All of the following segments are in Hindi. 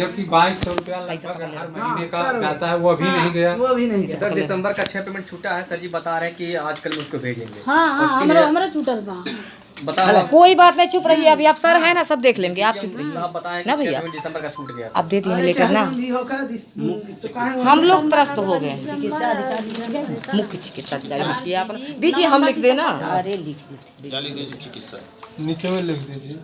जबकि 2200 रुपया लगभग हर महीने का जाता है, वो अभी नहीं गया। वो भी नहीं गया। सर दिसंबर का 6 पेमेंट छूटा है, सर जी बता रहे हैं कि आजकल उसको भेजेंगे। हाँ हाँ हमारा छूटल बा। बताओ कोई बात नहीं, चुप रहिए, अभी आप सर है ना, सब देख लेंगे, आप चुप रहिए आप बताएं ना कि 6 भैया। पेमेंट दिसंबर का छूट गया। आप दे दिए लेटर ना, भी होगा तो काहे हम लोग त्रस्त हो गए। चिकित्सा अधिकारी मुख्य चिकित्सा अधिकारी लिखिए आप, दीजिए हम लिख देना। अरे लिख नीचे में लिख दीजिए।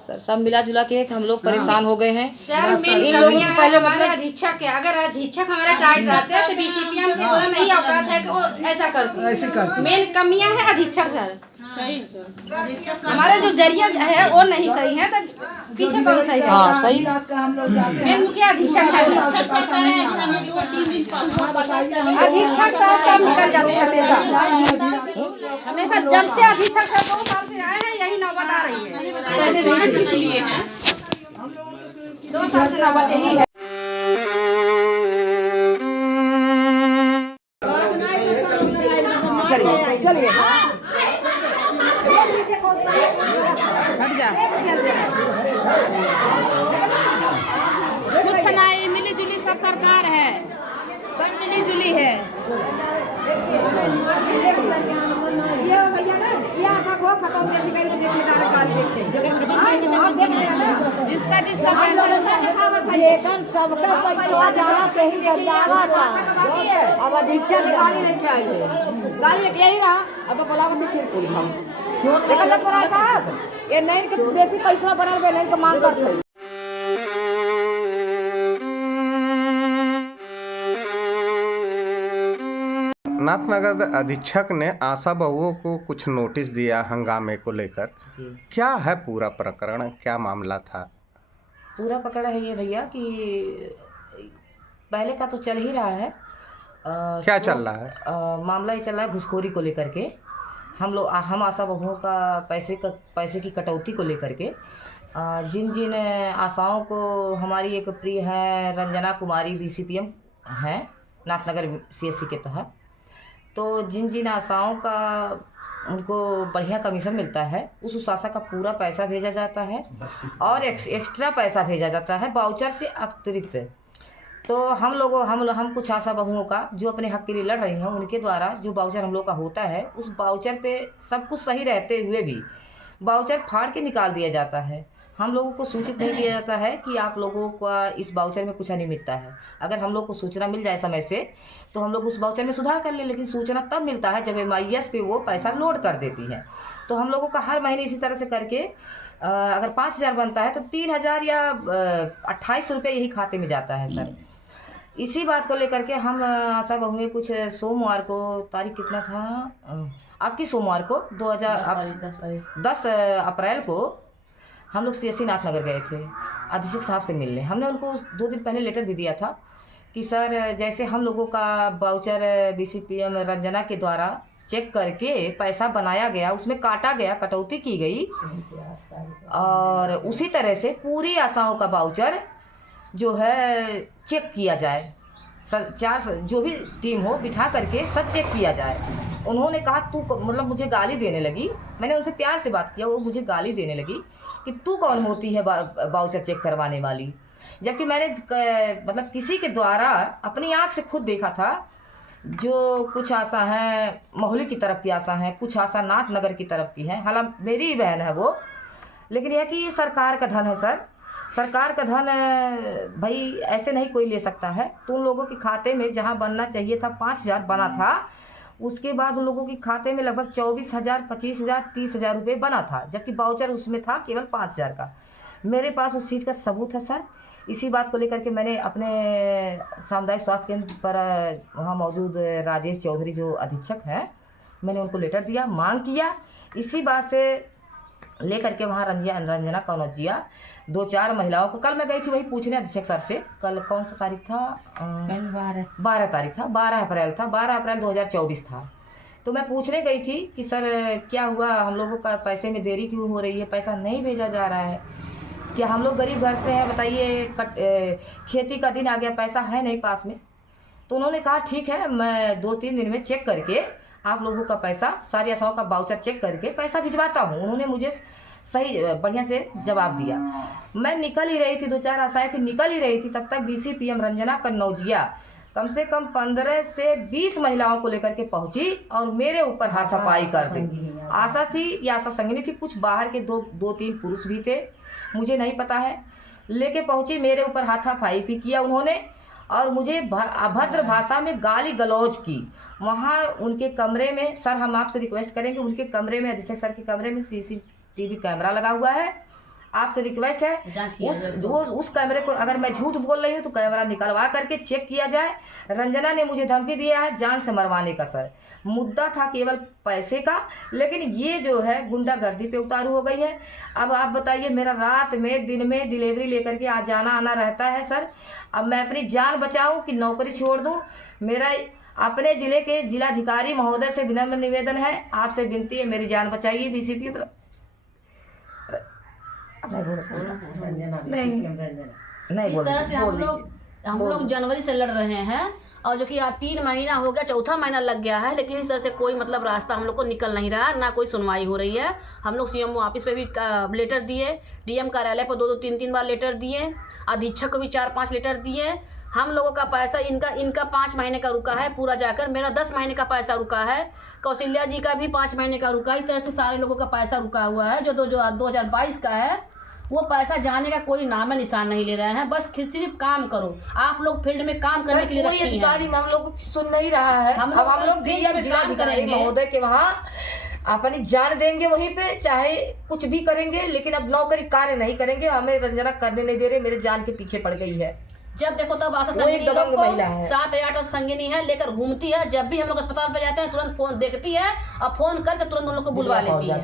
सर सब मिला जुला के हम लोग परेशान हो गए हैं। सर मेन इन लोगों कमियां की पहले हमारे मतलब अधीक्षक के, अगर अधीक्षक हमारा टाइट रहते हैं तो बीसीपीएम के बोला नहीं औकात है कि वो ऐसा करते। ऐसे करते। मेन कमियां है अधीक्षक सर, हमारे जो जरिया है वो नहीं सही है, तो पीछे कौन सही है? हाँ सही। रात का हम लोग जाते हैं। मेन मुखिया अधीक्षक है, अधीक्षक साहब सब निकल जाते हैं हमेशा जब से अधीक्षक सर 2 साल से आए हैं यही नौबत आ रही है। 2 साल से नौबत यही है। चलिए हट जा। कुछ नहीं, मिली जुली सब सरकार है, सब मिली जुली है। जिसका जिसका लेकिन सबका पैसा जहाँ कहीं हरियाणा था, अब अधीक्षक गाली लेके आए हैं, गाली लेके यही रहा। अब बोलावत है फिर पुलिस हम देखा लग रहा साहब, ये नहीं के बेसी पैसा बनल गए, नहीं के मांग करते। नाथनगर अधीक्षक ने आशा बहुओं को कुछ नोटिस दिया हंगामे को लेकर, क्या है पूरा प्रकरण, क्या मामला था? पूरा पकड़ा है ये भैया कि पहले का तो चल ही रहा है। क्या चल रहा है? मामला ये चल रहा है घुसखोरी को लेकर के। हम आशा बहुओं का पैसे की कटौती को लेकर के जिन जिन आशाओं को, हमारी एक प्रिय है रंजना कुमारी बीसीपीएम हैं नाथनगर सीएससी के तहत, तो जिन जिन आशाओं का उनको बढ़िया कमीशन मिलता है, उस आशा का पूरा पैसा भेजा जाता है और एक्स्ट्रा पैसा भेजा जाता है वाउचर से अतिरिक्त। तो हम कुछ आशा बहुओं का जो अपने हक के लिए लड़ रही हैं, उनके द्वारा जो वाउचर हम लोग का होता है, उस वाउचर पे सब कुछ सही रहते हुए भी वाउचर फाड़ के निकाल दिया जाता है। हम लोगों को सूचित नहीं किया जाता है कि आप लोगों का इस वाउचर में कुछ अनियमितता है। अगर हम लोग को सूचना मिल जाए समय से तो हम लोग उस वाउचर में सुधार कर ले, लेकिन सूचना तब मिलता है जब MIS पे वो पैसा लोड कर देती है। तो हम लोगों का हर महीने इसी तरह से करके अगर 5000 बनता है तो 3000 या 28 रुपये यही खाते में जाता है सर। इसी बात को लेकर के हम आशा बहुएं कुछ सोमवार को, तारीख कितना था आपकी, सोमवार को 10 अप्रैल को हम लोग CSC नाथनगर गए थे अधीक्षक साहब से मिलने। हमने उनको 2 दिन पहले लेटर भी दिया था कि सर जैसे हम लोगों का वाउचर बीसीपीएम रंजना के द्वारा चेक करके पैसा बनाया गया, उसमें काटा गया, कटौती की गई, और उसी तरह से पूरी आशाओं का वाउचर जो है चेक किया जाए। जो भी टीम हो बिठा करके सब चेक किया जाए। उन्होंने कहा तू मतलब मुझे गाली देने लगी, मैंने उनसे प्यार से बात किया, वो मुझे गाली देने लगी कि तू कौन होती है वाउचर चेक करवाने वाली, जबकि मैंने मतलब किसी के द्वारा अपनी आँख से खुद देखा था। जो कुछ आशा हैं मोहल्ले की तरफ की आशा हैं, कुछ आशा नाथनगर की तरफ की हैं, हालांकि मेरी ही बहन है वो, लेकिन यह कि ये सरकार का धन है सर, सरकार का धन भाई ऐसे नहीं कोई ले सकता है। तो उन लोगों के खाते में जहां बनना चाहिए था 5000 बना था, उसके बाद उन लोगों के खाते में लगभग 24000, 25000, 30000 रुपये बना था, जबकि वाउचर उसमें था केवल 5000 का। मेरे पास उस चीज़ का सबूत है सर। इसी बात को लेकर के मैंने अपने सामुदायिक स्वास्थ्य केंद्र पर वहाँ मौजूद राजेश चौधरी जो अधीक्षक हैं, मैंने उनको लेटर दिया, मांग किया। इसी बात से लेकर के वहाँ रंजना कौनौजिया 2-4 महिलाओं को, कल मैं गई थी वही पूछने अधीक्षक सर से, कल कौन सा तारीख था, 12 तारीख था, 12 अप्रैल था, 12 अप्रैल 2024 था। तो मैं पूछने गई थी कि सर क्या हुआ, हम लोगों का पैसे में देरी क्यों हो रही है, पैसा नहीं भेजा जा रहा है, क्या हम लोग गरीब घर से हैं, बताइए, खेती का दिन आ गया, पैसा है नहीं पास में। तो उन्होंने कहा ठीक है, मैं 2-3 दिन में चेक करके आप लोगों का पैसा, सारी आशाओं का वाउचर चेक करके पैसा भिजवाता हूँ। उन्होंने मुझे सही बढ़िया से जवाब दिया। मैं निकल ही रही थी, 2-4 आशाएं थी, निकल ही रही थी, तब तक BCPM रंजना कन्नौजिया कम से कम 15 से 20 महिलाओं को लेकर के पहुंची और मेरे ऊपर हाथापाई कर दी। आशा थी या आशा संगिनी थी, कुछ बाहर के 2-3 पुरुष भी थे, मुझे नहीं पता है, लेके पहुंची, मेरे ऊपर हाथापाई भी किया उन्होंने और मुझे अभद्र भाषा में गाली गलौज की। वहाँ उनके कमरे में, सर हम आपसे रिक्वेस्ट करेंगे, उनके कमरे में, अधीक्षक सर के कमरे में CCTV कैमरा लगा हुआ है, आपसे रिक्वेस्ट है उस कैमरे को, अगर मैं झूठ बोल रही हूँ तो कैमरा निकलवा करके चेक किया जाए। रंजना ने मुझे धमकी दिया है जान से मरवाने का। सर मुद्दा था केवल पैसे का, लेकिन ये जो है गुंडागर्दी पे उतारू हो गई है। अब आप बताइए, मेरा रात में दिन में डिलीवरी लेकर के आज जाना आना रहता है सर। अब मैं अपनी जान बचाऊं कि नौकरी छोड़ दूं? मेरा अपने ज़िले के जिलाधिकारी महोदय से विनम्र निवेदन है, आपसे विनती है, मेरी जान बचाइए। BCP नहीं इस तरह से हम लोग जनवरी से लड़ रहे हैं और जो कि 3 महीना हो गया, 4था महीना लग गया है, लेकिन इस तरह से कोई मतलब रास्ता हम लोग को निकल नहीं रहा, ना कोई सुनवाई हो रही है। हम लोग CMO ऑफिस पे भी लेटर दिए, DM कार्यालय पर 2-2, 3-3 बार लेटर दिए, अधीक्षक को भी 4-5 लेटर दिए। हम लोगों का पैसा इनका 5 महीने का रुका है पूरा जाकर, मेरा 10 महीने का पैसा रुका है, कौशल्या जी का भी 5 महीने का रुका है। इस तरह से सारे लोगों का पैसा रुका हुआ है। जो 2022 का है वो पैसा जाने का कोई नाम निशान नहीं ले रहे हैं। बस सिर्फ काम करो, आप लोग फील्ड में काम करने के लिए रखी हैं। कोई अधिकारी हम लोग को सुन नहीं रहा है। हम लोग फील्ड में काम करेंगे महोदय के वहाँ अपनी जान देंगे वहीं पे, चाहे कुछ भी करेंगे, लेकिन अब नौकरी कार्य नहीं करेंगे। हमें रंजना करने नहीं दे रहे, मेरे जान के पीछे पड़ गई है। जब देखो तब आशा संगिनी लोग को 7 या 8 संगिनी है लेकर घूमती है। जब भी हम लोग अस्पताल पे जाते हैं तुरंत फोन देखती है और फोन करके तुरंत उन लोग को बुलवा लेती है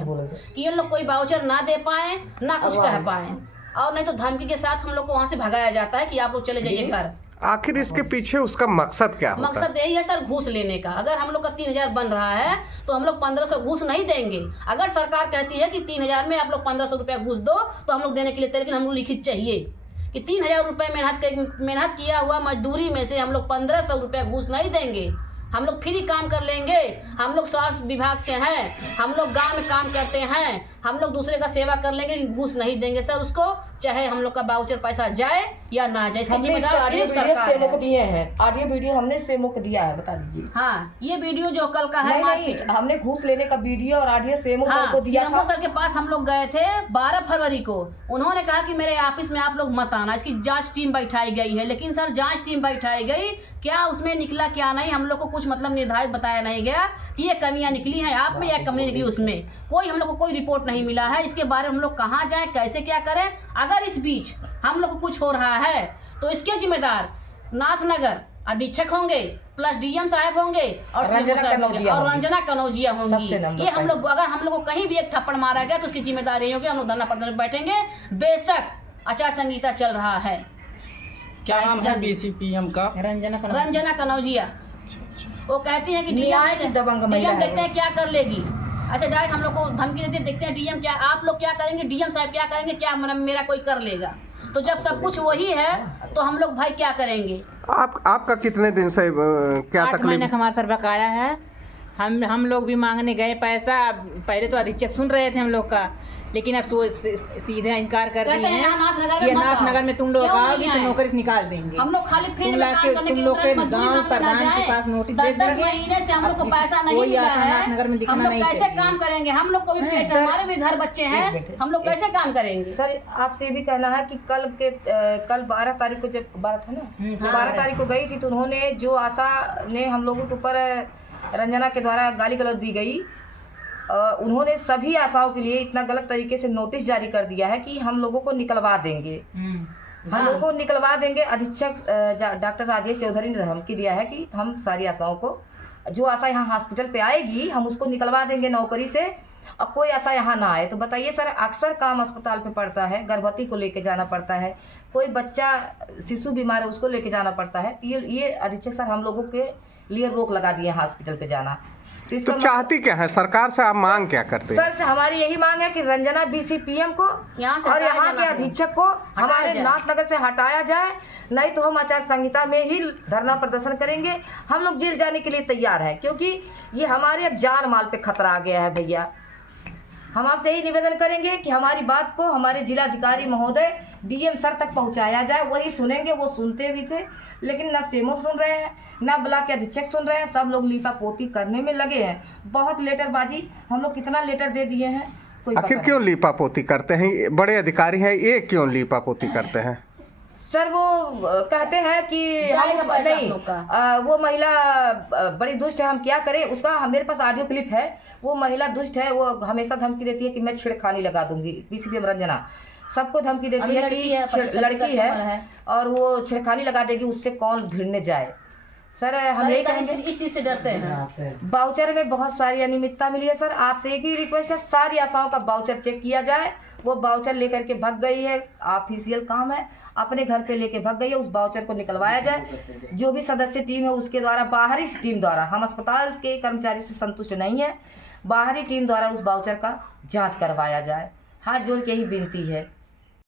कि ये लोग कोई वाउचर ना दे पाए, ना कुछ कह पाए, और नहीं तो धमकी के साथ हम लोग को वहाँ से भगाया जाता है कि आप लोग चले जाइए घर। आखिर इसके पीछे उसका मकसद क्या होता है? मकसद यही है सर, घूस लेने का। अगर हम लोग का 3000 बन रहा है तो हम लोग 1500 घूस नहीं देंगे। अगर सरकार कहती है कि 3000 में आप लोग 1500 रुपया घूस दो तो हम लोग देने के लिए, लेकिन हम लोग लिखित चाहिए कि 3000 रुपये मेहनत किया हुआ मजदूरी में से हम लोग 1500 रुपया घूस नहीं देंगे। हम लोग फ्री काम कर लेंगे। हम लोग स्वास्थ्य विभाग से हैं, हम लोग गांव में काम करते हैं, हम लोग दूसरे का सेवा कर लेंगे, लेकिन घूस नहीं देंगे सर उसको, चाहे हम लोग का वाउचर पैसा जाए या ना जाए। इसकी जिम्मेदारी सिर्फ सरकार है। दिए हैं ऑडियो वीडियो हमने सेमो को दिया है, बता दीजिए। हाँ, ये वीडियो जो कल का है, नहीं, हमने घूस लेने का वीडियो और ऑडियो सेमो सर को दिया था। सर के पास हम लोग गए थे 12 फरवरी को। उन्होंने कहा कि मेरे ऑफिस में आप लोग मत आना, इसकी जांच टीम बैठाई गई है। लेकिन सर जांच टीम बैठाई गई, क्या उसमें निकला क्या नहीं, हम लोग को कुछ मतलब निर्धारित बताया नहीं गया कि ये कमियां निकली हैं आप में या कमी निकली उसमें। कोई हम लोग को कोई रिपोर्ट नहीं मिला है। इसके बारे में हम लोग कहाँ जाएं, कैसे क्या करें। अगर इस बीच हम लोग को कुछ हो रहा है तो इसके जिम्मेदार नाथनगर अधीक्षक होंगे, प्लस DM साहब होंगे और रंजना कनौजिया होंगी। ये हम लोग, अगर हम लोग को कहीं भी एक थप्पड़ मारा गया तो उसकी जिम्मेदारी होगी। हम लोग धरना प्रदर्शन बैठेंगे, बेशक आचार संहिता चल रहा है। क्या नाम है BCPM का? रंजना कनौजिया। वो कहती है कि DM देखते हैं क्या कर लेगी। अच्छा, डायरेक्ट हम लोग को धमकी देते हैं, देखते हैं DM क्या, आप लोग क्या करेंगे, DM साहब क्या करेंगे, क्या मेरा कोई कर लेगा। तो जब सब कुछ वही है तो हम लोग भाई क्या करेंगे। आपका कितने दिन से क्या 8 महीने का हमारा सर बकाया है। हम लोग भी मांगने गए पैसा। पहले तो अधीक्षक सुन रहे थे हम लोग का, लेकिन अब सीधे इनकार कर दिए हैं कि नाथनगर में तुम लोग आओगे तो नौकरी से निकाल देंगे। हम लोग खाली फील्ड में काम करने के लिए गांव प्रधान के पास नोटिस दे देंगे। 10 महीने से हम लोग को पैसा नहीं मिला है। हम लोग कैसे काम करेंगे? हम लोग को भी पेट, हमारे भी घर बच्चे हैं, हम लोग कैसे काम करेंगे। सर आपसे ये भी कहना है कि कल 12 तारीख को, जब 12 था ना, 12 तारीख को गई थी तो उन्होंने जो आशा ने हम लोगों के ऊपर रंजना के द्वारा गाली गलौज दी गई, उन्होंने सभी आशाओं के लिए इतना गलत तरीके से नोटिस जारी कर दिया है कि हम लोगों को निकलवा देंगे, हम लोगों को निकलवा देंगे। अधीक्षक डॉक्टर राजेश चौधरी ने धमकी दिया है कि हम सारी आशाओं को, जो आशा यहाँ हॉस्पिटल पे आएगी हम उसको निकलवा देंगे नौकरी से, और कोई आशा यहाँ ना आए। तो बताइए सर, अक्सर काम अस्पताल पे पड़ता है, गर्भवती को लेके जाना पड़ता है, कोई बच्चा शिशु बीमार है उसको लेके जाना पड़ता है। ये अधीक्षक सर हम लोगों के लिए रोक लगा दिए हॉस्पिटल पे जाना। तो चाहती क्या है सरकार से, आप मांग क्या करते हैं? सर से हमारी यही मांग है कि रंजना BCPM को और यहाँ के अधीक्षक को हमारे नाथनगर से हटाया जाए, नहीं तो हम आचार संहिता में ही धरना प्रदर्शन करेंगे। हम लोग जेल जाने के लिए तैयार हैं, क्योंकि ये हमारे अब जान माल पे खतरा आ गया है भैया। हम आपसे यही निवेदन करेंगे कि हमारी बात को हमारे जिलाधिकारी महोदय डीएम सर तक पहुंचाया जाए। वही सुनेंगे, वो सुनते भी थे, लेकिन ना सेमो सुन रहे हैं, ना ब्लॉक के अधीक्षक सुन रहे हैं। सब लोग लीपा पोती करने में लगे हैं। बहुत लेटरबाजी, हम लोग कितना लेटर दे दिए हैं, कोई आखिर पता क्यों लीपा पोती करते हैं? बड़े अधिकारी हैं, ये क्यों लीपा पोती करते हैं? सर वो कहते हैं कि जाएगा पैसा नहीं, आप लोग का। वो महिला बड़ी दुष्ट है, हम क्या करें। उसका मेरे पास ऑडियो क्लिप है। वो महिला दुष्ट है, वो हमेशा धमकी देती है कि मैं छेड़खानी लगा दूंगी। पीसीपीएम रंजना सबको धमकी देती अभी है लड़की है, कि 25 लड़की साल की उम्र है है। और वो छेड़खानी लगा देगी, उससे कौन भिड़ने जाए। सर हम यही कहेंगे, इस चीज से डरते हैं। बाउचर में बहुत सारी अनियमितता मिली है। सर आपसे एक ही रिक्वेस्ट है, सारी आशाओं का बाउचर चेक किया जाए। वो बाउचर लेकर के भाग गई है, ऑफिशियल काम है, अपने घर पे लेके भाग गई है। उस बाउचर को निकलवाया जाए। जो भी सदस्य टीम है उसके द्वारा, बाहरी टीम द्वारा, हम अस्पताल के कर्मचारियों से संतुष्ट नहीं है, बाहरी टीम द्वारा उस बाउचर का जांच करवाया जाए। हाथ जोड़ के ही विनती है।